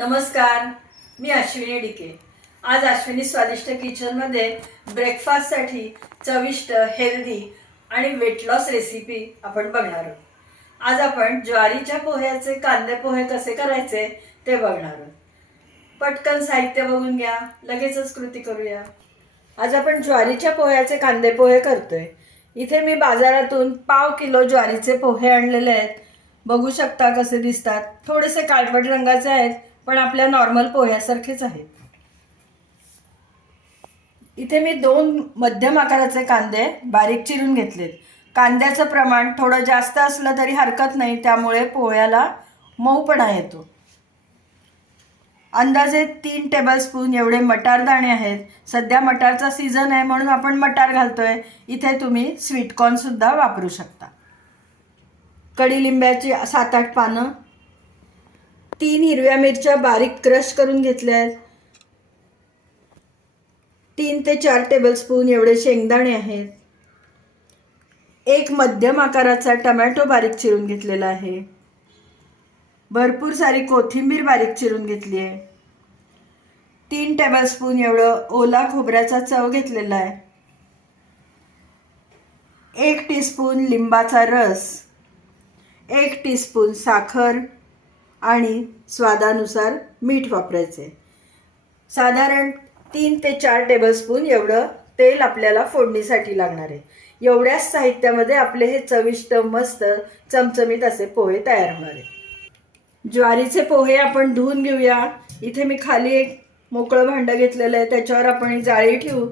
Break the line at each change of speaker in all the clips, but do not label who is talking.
नमस्कार मी अश्विनी डिके. आज अश्विनी स्वादिष्ट किचनमध्ये ब्रेकफास्टसाठी चविष्ट हेल्दी आणि वेट लॉस रेसिपी आपण बघणार आहोत. आज आपण ज्वारीच्या पोह्याचे कांदे पोहे कसे करायचे ते बघणार आहोत. पटकन साहित्य बघून घ्या लगेचच कृती करूया. आज आपण ज्वारीच्या पोह्याचे कांदे पोहे करतोय. इथे मी बाजारातून पाव किलो ज्वारीचे पोहे आणलेले आहेत. बघू शकता कसे दिसतात. थोडेसे काळपट रंगाचे आहेत. पण आपल्या नॉर्मल पोह्यासारखेच आहेत. इथे मी दोन मध्यम आकाराचे कांदे बारीक चिरून घेतलेत. कांद्याचं प्रमाण थोडं जास्त असलं तरी हरकत नाही त्यामुळे पोह्याला मऊपणा येतो. अंदाजे तीन टेबलस्पून एवढे मटार दाणे आहेत. सध्या मटारचा सीझन आहे म्हणून आपण मटार घालतोय. इथे तुम्ही स्वीटकॉर्नसुद्धा वापरू शकता. कडीलिंब्याची सात आठ पानं तीन हिरव्या मिरच्या बारीक क्रश करून घेतल्या आहेत. तीन ते चार टेबलस्पून एवढे शेंगदाणे आहेत. एक मध्यम आकाराचा टमॅटो बारीक चिरून घेतलेला आहे. भरपूर सारी कोथिंबीर बारीक चिरून घेतली आहे. तीन टेबलस्पून एवढं ओला खोबऱ्याचा चव घेतलेला आहे. एक टीस्पून लिंबाचा रस. एक टीस्पून साखर. आणि स्वादानुसार मीठ वापरायचे. साधारण तीन ते चार टेबलस्पून एवढं तेल आपल्याला फोडणीसाठी लागणार आहे. एवढ्याच साहित्यामध्ये आपले हे चविष्ट मस्त चमचमीत असे पोहे तयार होणार आहे ज्वारीचे पोहे आपण धुवून घेऊया. इथे मी खाली एक मोकळं भांडं घेतलेलं आहे. त्याच्यावर आपण जाळी ठेवू.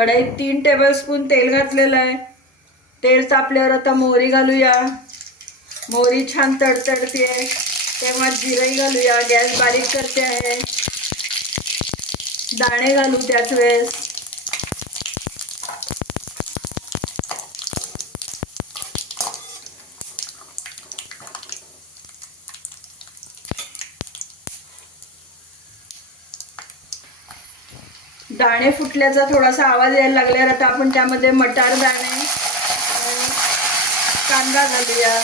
कढईत तीन टेबलस्पून तेल घातलेलं आहे. तेल तापल्यावर आता मोहरी घालूया. मोहरी छान तडतडते तेव्हा जिरही घालूया. गॅस बारीक करते आहे. दाणे घालू त्याच वेळेस. दाणे फुटल्याचा थोडासा आवाज यायला लागल्यावर आता आपण त्यामध्ये मटार दाणे कांदा घालूया.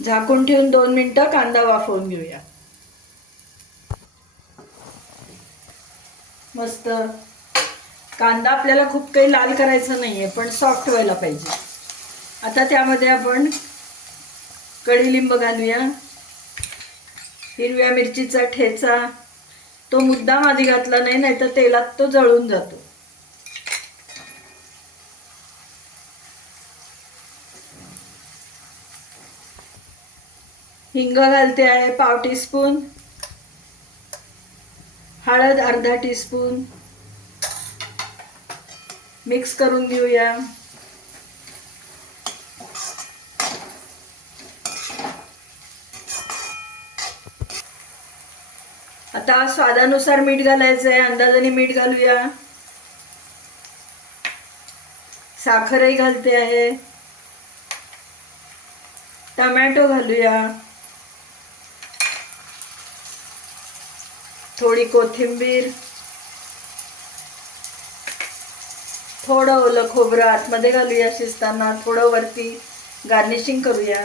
झाकून ठेवून दोन मिनटं कांदा वाफवून घेऊया. मस्त. कांदा आपल्याला खूप काही लाल करायचा नाही आहे पण सॉफ्ट व्हायला पाहिजे. आता त्यामध्ये आपण कढीलिंब घालूया. हिरव्या मिरचीचा ठेचा. तो मुद्दाम आधी घातला नाही नाही तर तेलात तो जळून जातो. हिंग घालते आहे पाव टीस्पून. हळद अर्धा टीस्पून मिक्स करून घेऊया. आता स्वादानुसार मीठ घालायचं आहे. अंदाजाने मीठ घालूया. साखरही घालते आहे. टमॅटो घालूया. थोडी कोथिंबीर थोडं ओलं खोबरं आतमध्ये घालूया शिजताना थोडं वरती गार्निशिंग करूया.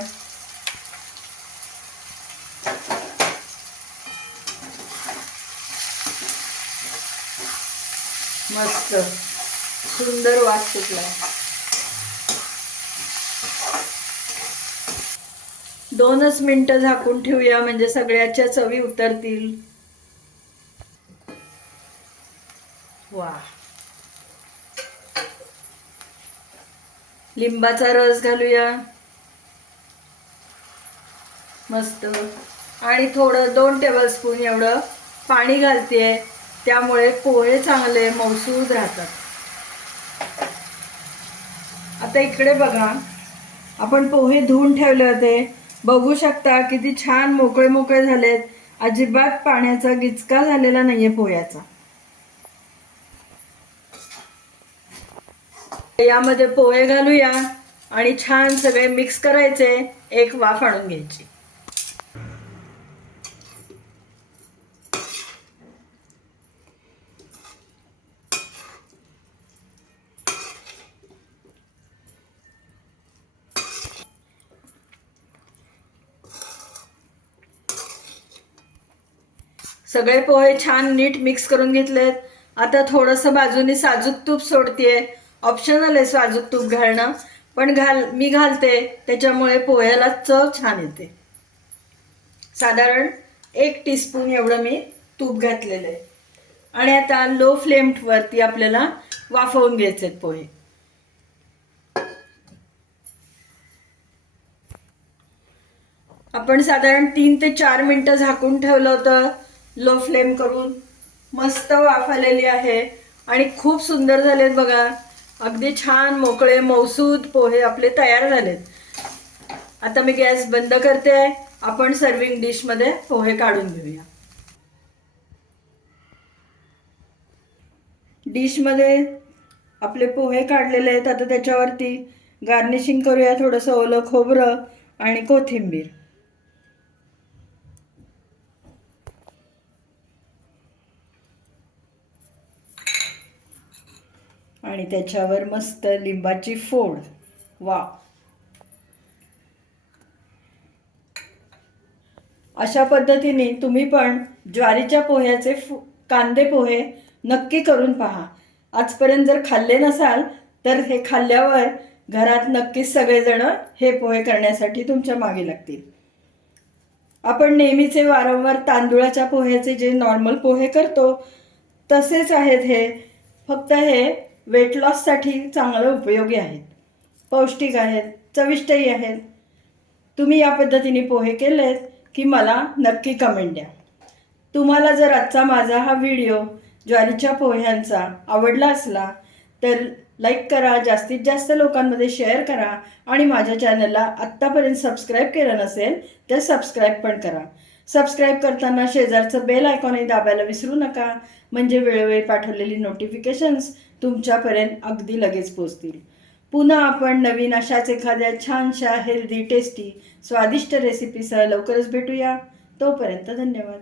मस्त सुंदर वास सुटला. दोनच मिनटं झाकून ठेवूया म्हणजे सगळ्याच्या चवी उतरतील. वा. लिंबाचा रस घालूया. मस्त. आणि थोडं दोन टेबलस्पून एवढं पाणी घालते त्यामुळे पोहे चांगले मौसूद राहतात. आता इकडे बघा. आपण पोहे धुवून ठेवले होते. बघू शकता किती छान मोकळे मोकळे झालेत. अजिबात पाण्याचा गिचका झालेला नाहीये पोह्याचा. यामध्ये पोहे घालूया आणि छान सगळे मिक्स करायचे. एक वाफ आणून घ्यायची. सगळे पोहे छान नीट मिक्स करून घेतलेत. आता थोडंसं बाजूनी साजूक तूप सोडतीये. ऑप्शनल आहे साजूक तूप घालणं. पण घाल मी घालते त्याच्यामुळे पोह्याला चव छान येते. साधारण एक टीस्पून एवढं मी तूप घातलेलं आहे. आणि आता लो फ्लेमवरती आपल्याला वाफवून घ्यायचे आहेत पोहे. आपण साधारण तीन ते चार मिनटं झाकून ठेवलं होतं लो फ्लेम करून. मस्त वाफ आलेली आहे. आणि खूप सुंदर झालेत बघा. अगदी छान मोकळे मौसूद पोहे आपले तयार झालेत. आता मी गॅस बंद करते. आपण सर्विंग डिशमध्ये पोहे काढून घेऊया. डिशमध्ये आपले पोहे काढलेले आहेत. आता त्याच्यावरती गार्निशिंग करूया थोडंसं ओलं खोबरं आणि कोथिंबीर. आणि त्याच्यावर मस्त लिंबाची फोड. वा अशा पद्धतीने तुम्ही पण ज्वारीच्या पोह्याचे फु कांदे पोहे नक्की करून पहा. आजपर्यंत जर खाल्ले नसाल तर हे खाल्ल्यावर घरात नक्कीच सगळेजण हे पोहे करण्यासाठी तुमच्या मागे लागतील. आपण नेहमीचे वारंवार तांदुळाच्या पोह्याचे जे नॉर्मल पोहे करतो तसेच आहेत हे. फक्त हे वेट लॉससाठी चांगलं उपयोगी आहेत. पौष्टिक आहेत चविष्टही आहेत. तुम्ही या पद्धतीने पोहे केलेत की मला नक्की कमेंट द्या. तुम्हाला जर आजचा माझा हा व्हिडिओ ज्वारीच्या पोह्यांचा आवडला असला तर लाईक करा जास्तीत जास्त लोकांमध्ये शेअर करा आणि माझ्या चॅनलला आत्तापर्यंत सबस्क्राईब केलं नसेल तर सबस्क्राईब पण करा. सबस्क्राईब करताना शेजारचं बेल आयकॉनही दाबायला विसरू नका. म्हणजे वेळोवेळी पाठवलेली नोटिफिकेशन्स तुमच्यापर्यंत अगदी लगेच पोचतील पुन्हा आपण नवीन अशाच एखाद्या छानशा हेल्दी टेस्टी स्वादिष्ट रेसिपीसह लवकरच भेटूया. तोपर्यंत धन्यवाद.